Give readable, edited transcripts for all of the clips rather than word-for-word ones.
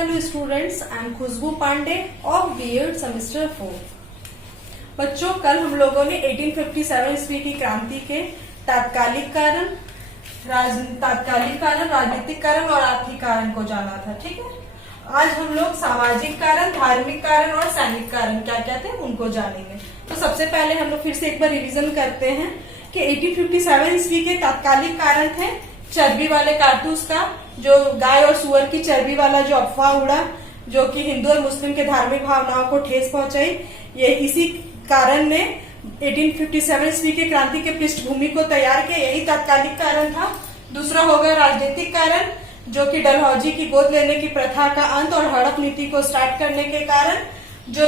Hello students, I am Khushbu Pandey of BEd semester 4। बच्चों, कल हम लोगों ने 1857 ईस्वी की क्रांति के तात्कालिक कारण, राजनीतिक कारण और आर्थिक कारण को जाना था। ठीक है, आज हम लोग सामाजिक कारण, धार्मिक कारण और सैनिक कारण क्या क्या थे उनको जानेंगे। तो सबसे पहले हम लोग फिर से एक बार रिवीजन करते हैं कि 1857 ईस्वी के तात्कालिक कारण थे चर्बी वाले कारतूस का, जो गाय और सुअर की चर्बी वाला जो अफवाह उड़ा, जो कि हिंदू और मुस्लिम के धार्मिक भावनाओं को ठेस पहुंचाई। ये इसी कारण ने 1857 ईस्वी की क्रांति के पृष्ठभूमि को तैयार किया, यही तात्कालिक कारण था। दूसरा होगा राजनीतिक कारण, जो कि डलहौजी की गोद लेने की प्रथा का अंत और हड़प नीति को स्टार्ट करने के कारण जो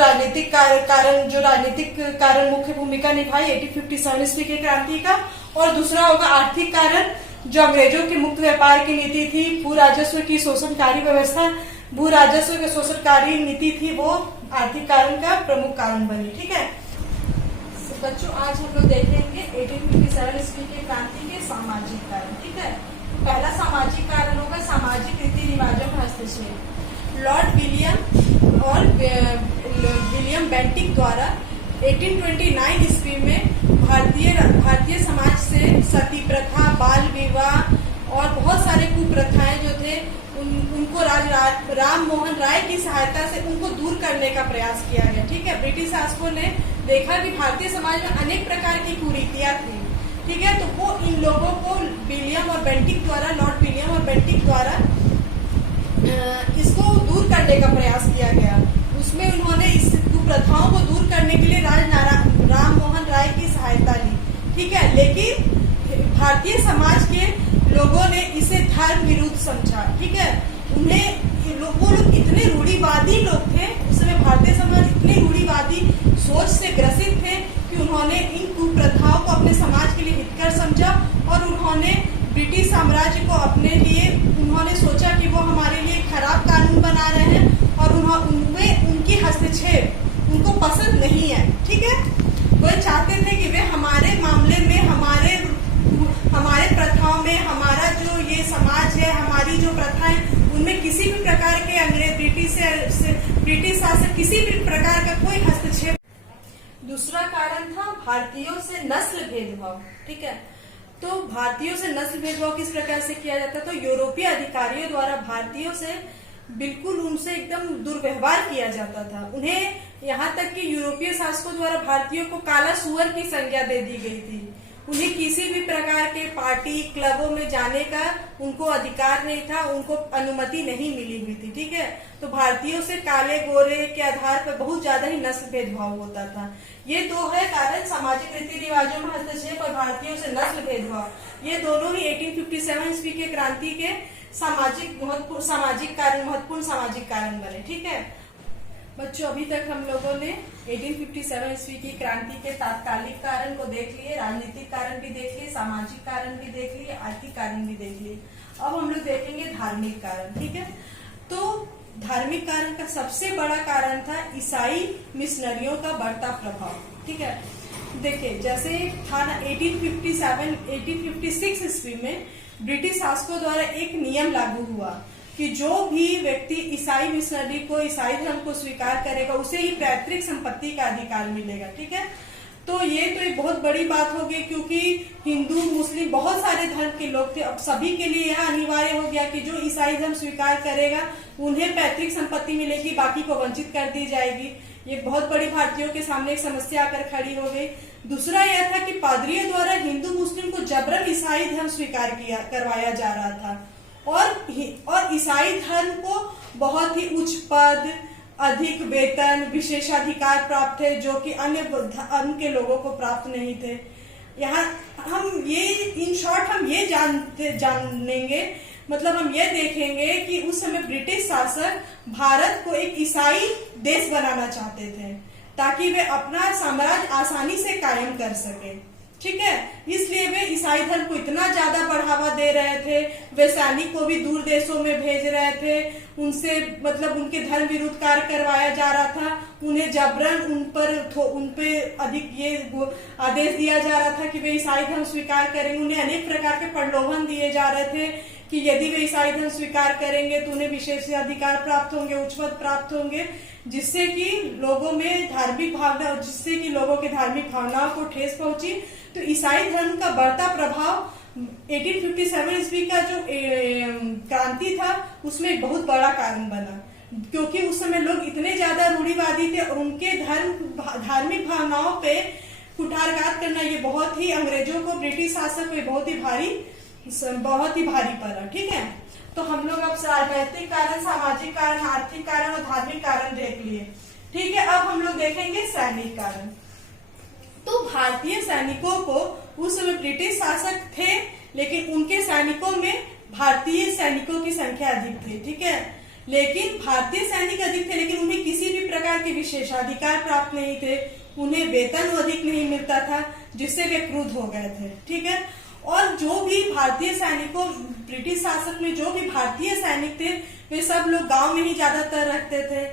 राजनीतिक कारण मुख्य भूमिका निभाई 1857 ईस्वी की क्रांति का। और दूसरा होगा आर्थिक कारण, जो अंग्रेजों की मुक्त व्यापार की नीति थी, भू राजस्व की शोषणकारी व्यवस्था, भू राजस्व की शोषणकारी नीति थी, वो आर्थिक कारण का प्रमुख कारण बनी। ठीक है बच्चों, आज हम लोग देखेंगे 1857 ईस्वी की क्रांति के सामाजिक कारण। ठीक है, पहला सामाजिक कारण होगा सामाजिक रीति रिवाजों का हस्तक्षेप। लॉर्ड विलियम बेंटिक द्वारा 1829 ईस्वी में भारतीय समाज से सती प्रथा, बाल विवाह और बहुत सारे कुप्रथाएं जो थे उनको राम मोहन राय की सहायता से उनको दूर करने का प्रयास किया गया। ठीक है, ब्रिटिश शासकों ने देखा कि भारतीय समाज में अनेक प्रकार की कुरीतियां थी। ठीक है, तो वो इन लोगों को लॉर्ड विलियम और बेंटिक द्वारा इसको दूर करने का प्रयास किया गया। उसमें उन्होंने इस कुप्रथाओं को दूर करने के लिए राम मोहन राय की सहायता ली। ठीक है, लेकिन भारतीय समाज के लोगों ने इसे धर्म विरुद्ध समझा। ठीक है, वो लोग इतने रूढ़िवादी लोग थे, उस समय भारतीय समाज इतने रूढ़िवादी सोच से ग्रसित थे कि उन्होंने इन कुप्रथाओं को अपने समाज के लिए हितकर समझा और उन्होंने ब्रिटिश साम्राज्य को अपने लिए उन्होंने सोचा कि वो हमारे लिए खराब कानून बना रहे हैं और उनमें उनकी हस्तक्षेप उनको पसंद नहीं है। ठीक है, वो चाहते थे कि वे हमारे मामले में, हमारे प्रथाओं में, हमारा जो ये समाज है, हमारी जो प्रथाएं, उनमें किसी भी प्रकार के अंग्रेज ब्रिटिश शासक किसी भी प्रकार का कोई हस्तक्षेप। दूसरा कारण था भारतीयों से नस्ल भेदभाव। ठीक है, तो भारतीयों से नस्ल भेदभाव किस प्रकार से किया जाता? तो यूरोपीय अधिकारियों द्वारा भारतीयों से बिल्कुल उनसे एकदम दुर्व्यवहार किया जाता था। उन्हें यहाँ तक कि यूरोपीय शासकों द्वारा भारतीयों को काला सुअर की संज्ञा दे दी गई थी। उन्हें किसी भी प्रकार के पार्टी क्लबों में जाने का उनको अधिकार नहीं था, उनको अनुमति नहीं मिली हुई थी। ठीक है, तो भारतीयों से काले गोरे के आधार पर बहुत ज्यादा ही नस्ल भेदभाव होता था। ये दो है कारण, सामाजिक रीति रिवाजों में हस्तक्षेप और भारतीयों से नस्ल भेदभाव। ये दोनों ही 1857 ईस्वी के क्रांति के महत्वपूर्ण सामाजिक कारण बने। ठीक है बच्चों, अभी तक हम लोगों ने 1857 ईस्वी की क्रांति के तात्कालिक कारण को देख लिए, राजनीतिक कारण भी देख लिए, सामाजिक कारण भी देख लिए, आर्थिक कारण भी देख लिए। अब हम लोग देखेंगे धार्मिक कारण। ठीक है, तो धार्मिक कारण का सबसे बड़ा कारण था ईसाई मिशनरियों का बढ़ता प्रभाव। ठीक है, देखिए जैसे था ना 1856 ईस्वी में ब्रिटिश शासकों द्वारा एक नियम लागू हुआ कि जो भी व्यक्ति ईसाई मिशनरी को, ईसाई धर्म को स्वीकार करेगा उसे ही पैतृक संपत्ति का अधिकार मिलेगा। ठीक है, तो ये तो एक बहुत बड़ी बात होगी, क्योंकि हिंदू मुस्लिम बहुत सारे धर्म के लोग थे। अब सभी के लिए यह अनिवार्य हो गया कि जो ईसाई धर्म स्वीकार करेगा उन्हें पैतृक संपत्ति मिलेगी, बाकी को वंचित कर दी जाएगी। ये बहुत बड़ी भारतीयों के सामने एक समस्या आकर खड़ी हो गई। दूसरा यह था कि पादरियों द्वारा हिंदू मुस्लिम को जबरन ईसाई धर्म स्वीकार करवाया जा रहा था और ईसाई धर्म को बहुत ही उच्च पद, अधिक वेतन, विशेषाधिकार प्राप्त थे, जो कि अन्य धर्म के लोगों को प्राप्त नहीं थे। यहाँ हम ये इन शॉर्ट हम ये जानेंगे, मतलब हम ये देखेंगे कि उस समय ब्रिटिश शासक भारत को एक ईसाई देश बनाना चाहते थे ताकि वे अपना साम्राज्य आसानी से कायम कर सके। ठीक है, इसलिए वे ईसाई धर्म को इतना ज्यादा बढ़ावा दे रहे थे, वे सैनिक को भी दूर देशों में भेज रहे थे, उनसे मतलब उनके धर्म विरुद्ध कार्य करवाया जा रहा था, उन्हें जबरन उन पे अधिक ये आदेश दिया जा रहा था कि वे ईसाई धर्म स्वीकार करेंगे। उन्हें अनेक प्रकार के प्रलोभन दिए जा रहे थे कि यदि वे ईसाई धर्म स्वीकार करेंगे तो उन्हें विशेष अधिकार प्राप्त होंगे, उच्च पद प्राप्त होंगे, जिससे कि लोगों में धार्मिक भावना, जिससे कि लोगों के धार्मिक भावनाओं को ठेस पहुंची। तो ईसाई धर्म का बढ़ता प्रभाव 1857 ईस्वी का जो क्रांति था उसमें एक बहुत बड़ा कारण बना, क्योंकि उस समय लोग इतने ज्यादा रूढ़िवादी थे और उनके धार्मिक भावनाओं पे कुठारघात करना ये बहुत ही अंग्रेजों को, ब्रिटिश शासक को बहुत ही भारी पड़ा। ठीक है, तो हम लोग अब राजनीतिक कारण, सामाजिक कारण, आर्थिक कारण और धार्मिक कारण देख लिए। ठीक है, अब हम लोग देखेंगे सैनिक कारण। तो भारतीय सैनिकों को उस समय ब्रिटिश शासक थे, लेकिन उनके सैनिकों में भारतीय सैनिकों की संख्या अधिक थी। ठीक है, लेकिन भारतीय सैनिक अधिक थे, लेकिन उन्हें किसी भी प्रकार के विशेषाधिकार प्राप्त नहीं थे, उन्हें वेतन अधिक नहीं मिलता था, जिससे वे क्रुद्ध हो गए थे। ठीक है, और जो भी भारतीय सैनिकों, ब्रिटिश शासक में जो भी भारतीय सैनिक थे वे सब लोग गांव में ही ज्यादातर रहते थे,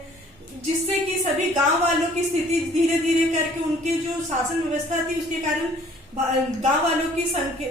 जिससे कि सभी गांव वालों की स्थिति धीरे धीरे करके उनकी जो शासन व्यवस्था थी उसके कारण गांव वालों की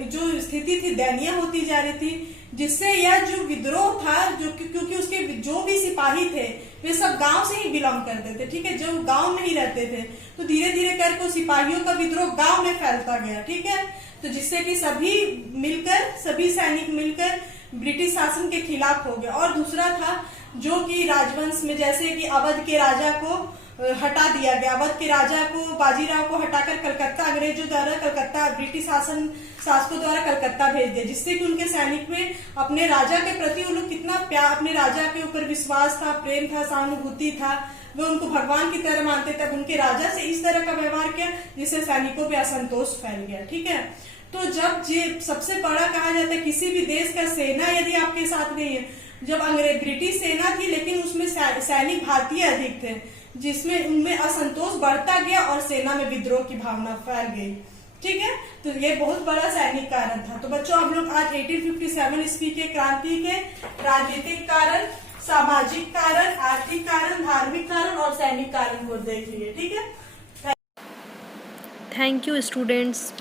जो स्थिति थी दयनीय होती जा रही थी, जिससे यह जो विद्रोह था, जो क्योंकि उसके जो भी सिपाही थे वे सब गांव से ही बिलोंग करते थे। ठीक है, जो गांव में ही रहते थे, तो धीरे धीरे करके सिपाहियों का विद्रोह गांव में फैलता गया। ठीक है, तो जिससे कि सभी सैनिक मिलकर ब्रिटिश शासन के खिलाफ हो गए। और दूसरा था जो कि राजवंश में, जैसे कि अवध के राजा को हटा दिया गया, अवध के राजा को, बाजीराव को हटाकर कलकत्ता, अंग्रेजों द्वारा कलकत्ता, ब्रिटिश शासकों द्वारा कलकत्ता भेज दिया, जिससे कि उनके सैनिक में अपने राजा के प्रति उन लोग कितना प्यार, अपने राजा के ऊपर विश्वास था, प्रेम था, सहानुभूति था, वे उनको भगवान की तरह मानते थे। उनके राजा से इस तरह का व्यवहार किया जिससे सैनिकों पे असंतोष फैल गया। ठीक है, तो जब ये सबसे बड़ा कहा जाता है किसी भी देश का सेना यदि आपके साथ नहीं है, जब ब्रिटिश सेना थी लेकिन उसमें सैनिक भारतीय अधिक थे, जिसमें उनमें असंतोष बढ़ता गया और सेना में विद्रोह की भावना फैल गई। ठीक है, तो ये बहुत बड़ा सैनिक कारण था। तो बच्चों हम लोग आज 1857 ईस्वी के क्रांति के राजनीतिक कारण, सामाजिक कारण, आर्थिक कारण, धार्मिक कारण और सैनिक कारण को देख लिए। ठीक है, थैंक यू स्टूडेंट्स।